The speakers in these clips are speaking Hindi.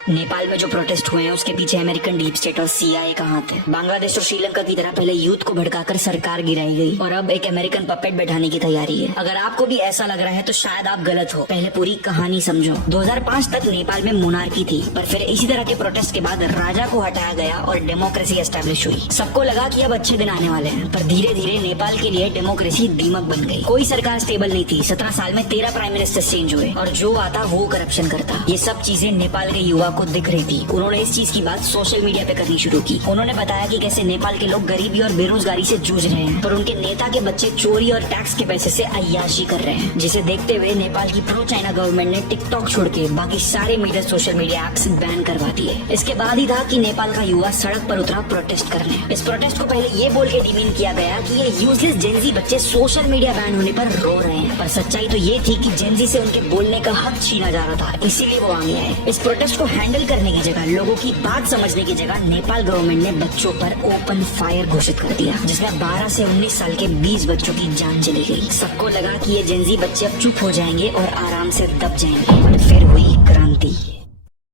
नेपाल में जो प्रोटेस्ट हुए हैं उसके पीछे अमेरिकन डीप स्टेट और सीआईए का हाथ है। बांग्लादेश और श्रीलंका की तरह पहले यूथ को भड़काकर सरकार गिराई गई और अब एक अमेरिकन पपेट बैठाने की तैयारी है। अगर आपको भी ऐसा लग रहा है तो शायद आप गलत हो। पहले पूरी कहानी समझो। 2005 तक नेपाल में मोनार्की थी, पर फिर इसी तरह के प्रोटेस्ट के बाद राजा को हटाया गया और डेमोक्रेसी एस्टेब्लिश हुई। सबको लगा कि अब अच्छे दिन आने वाले हैं, पर धीरे धीरे नेपाल के लिए डेमोक्रेसी दीमक बन गई। कोई सरकार स्टेबल नहीं थी। 17 साल में 13 प्राइम मिनिस्टर चेंज हुए और जो आता वो करप्शन करता। ये सब चीजें नेपाल के युवा को दिख रही थी। उन्होंने इस चीज की बात सोशल मीडिया पे करनी शुरू की। उन्होंने बताया कि कैसे नेपाल के लोग गरीबी और बेरोजगारी से जूझ रहे हैं, पर उनके नेता के बच्चे चोरी और टैक्स के पैसे से अय्याशी कर रहे हैं, जिसे देखते हुए नेपाल की प्रो चाइना गवर्नमेंट ने टिकटॉक छोड़ के बाकी सारे major social media apps ban करवा दिए। इसके बाद ही था कि नेपाल का युवा सड़क पर उतरा प्रोटेस्ट करने। इस प्रोटेस्ट को पहले ये बोल के डिमीन किया गया कि ये यूजलेस जेनजी बच्चे सोशल मीडिया बैन होने पर रो रहे हैं, पर सच्चाई तो ये थी कि जेनजी से उनके बोलने का हक छीना जा रहा था, इसीलिए वो आगे आए। इस प्रोटेस्ट को हैंडल करने की जगह, लोगों की बात समझने की जगह नेपाल गवर्नमेंट ने बच्चों पर ओपन फायर घोषित कर दिया, जिसमें 12 से 19 साल के 20 बच्चों की जान चली गई। सबको लगा कि ये जेनजी बच्चे अब चुप हो जाएंगे और आराम से दब जाएंगे, पर फिर हुई क्रांति।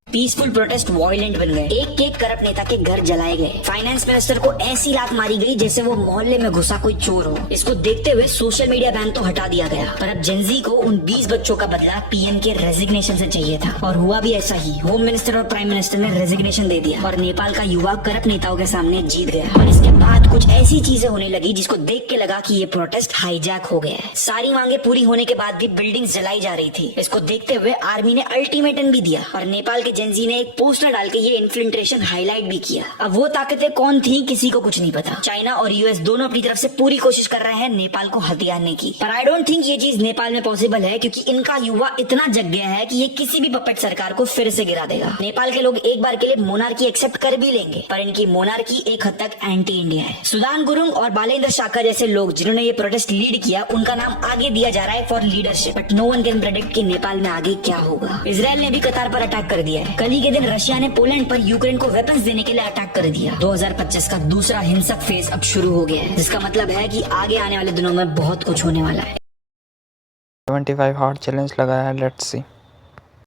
पीसफुल प्रोटेस्ट वायलेंट बन गए। एक एक करप्ट नेता के घर जलाए गए। फाइनेंस मिनिस्टर को ऐसी लात मारी गई जैसे वो मोहल्ले में घुसा कोई चोर हो। इसको देखते हुए सोशल मीडिया बैन तो हटा दिया गया, पर अब जेनजी को उन 20 बच्चों का बदला पीएम के रेजिग्नेशन से चाहिए था, और हुआ भी ऐसा ही। होम मिनिस्टर और प्राइम मिनिस्टर ने रेजिग्नेशन दे दिया और नेपाल का युवा करप्ट नेताओं के सामने जीत गया। और इसके बाद कुछ ऐसी चीजें होने लगी जिसको देख के लगा कि ये प्रोटेस्ट हाईजैक हो गया है। सारी मांगे पूरी होने के बाद भी बिल्डिंग्स जलाई जा रही थी। इसको देखते हुए आर्मी ने अल्टीमेटम भी दिया और नेपाल के जेनजी ने एक पोस्टर डाल के ये इन्फिल्ट्रेशन हाईलाइट भी किया। अब वो ताकतें कौन थी किसी को कुछ नहीं पता। चाइना और यूएस दोनों अपनी तरफ से पूरी कोशिश कर रहे हैं नेपाल को हथियारने की, पर आई डोंट थिंक ये चीज नेपाल में पॉसिबल है, क्योंकि इनका युवा इतना जग गया है कि ये किसी भी पपेट सरकार को फिर से गिरा देगा। नेपाल के लोग एक बार के लिए मोनार्की एक्सेप्ट कर भी लेंगे, पर इनकी मोनार्की एक हद तक एंटी इंडिया है। सुदान गुरुंग और बालेंद्र शाका जैसे लोग जिन्होंने ये प्रोटेस्ट लीड किया, उनका नाम आगे दिया जा रहा है for leadership, but no one can predict कि नेपाल में आगे क्या होगा। इजराइल ने भी कतार पर अटैक कर दिया है। कल ही के दिन रशिया ने पोलैंड पर यूक्रेन को वेपन्स देने के लिए अटैक कर दिया। 2025 का दूसरा हिंसक फेज अब शुरू हो गया है, जिसका मतलब है कि आगे आने वाले दिनों में बहुत कुछ होने वाला है। 75 हार्ड चैलेंज लगाया है, लेट्स सी।